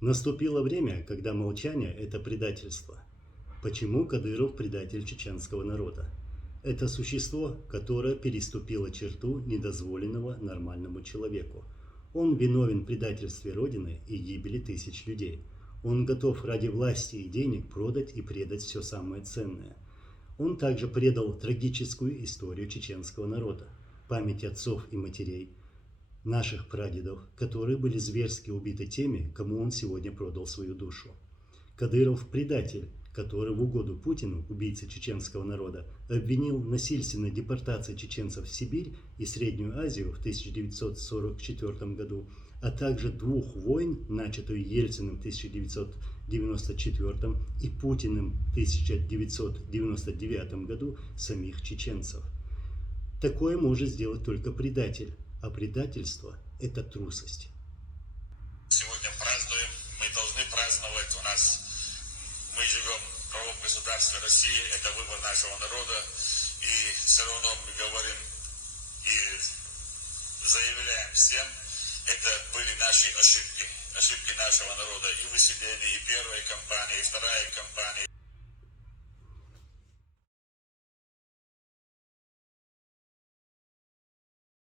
Наступило время, когда молчание – это предательство. Почему Кадыров предатель чеченского народа? Это существо, которое переступило черту недозволенного нормальному человеку. Он виновен в предательстве Родины и гибели тысяч людей. Он готов ради власти и денег продать и предать все самое ценное. Он также предал трагическую историю чеченского народа, память отцов и матерей, наших прадедов, которые были зверски убиты теми, кому он сегодня продал свою душу. Кадыров – предатель, который в угоду Путину, убийце чеченского народа, обвинил в насильственной депортации чеченцев в Сибирь и Среднюю Азию в 1944 году, а также двух войн, начатую Ельциным в 1994 и Путиным в 1999 году, самих чеченцев. Такое может сделать только предатель, а предательство – это трусость. Сегодня празднуем, мы должны праздновать. Мы живем в правовом государстве России, это выбор нашего народа, и все равно мы говорим и заявляем всем, это были наши ошибки нашего народа и выселения, и первой кампании, и вторая кампания.